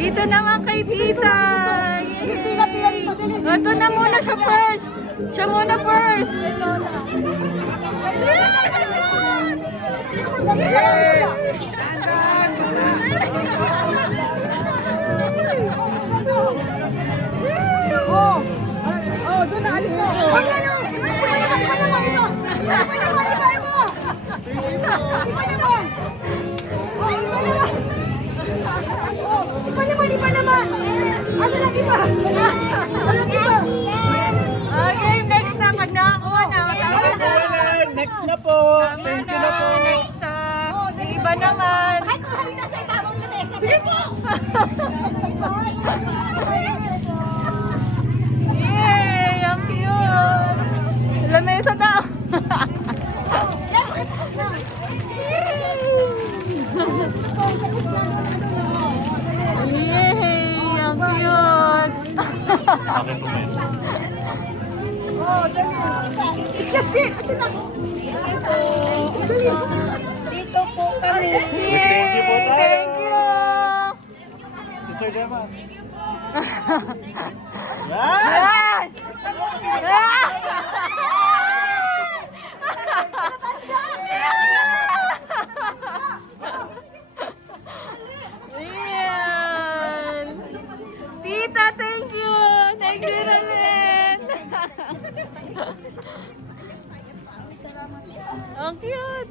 Dito naman kay tita. Yay! Ito na muna siya first. Siya muna first. Oh, doon na alis. Iba naman. Ano lang iba? Walang iba. Okay, next na. Pag nakakuha na. Next na po. Tama na. Next na. Yung iba naman. Sige po. Yay! Ang cute! Lamesa daw! Yay! Ang cute! Akin po men. Oh, dali. Justin, asan na? Dito po kami. Thank you po tayo. Thank you! Sister Gemma. Yan! Yan! Yan! Tita, thank you! Thank you, Ralen! Ang cute!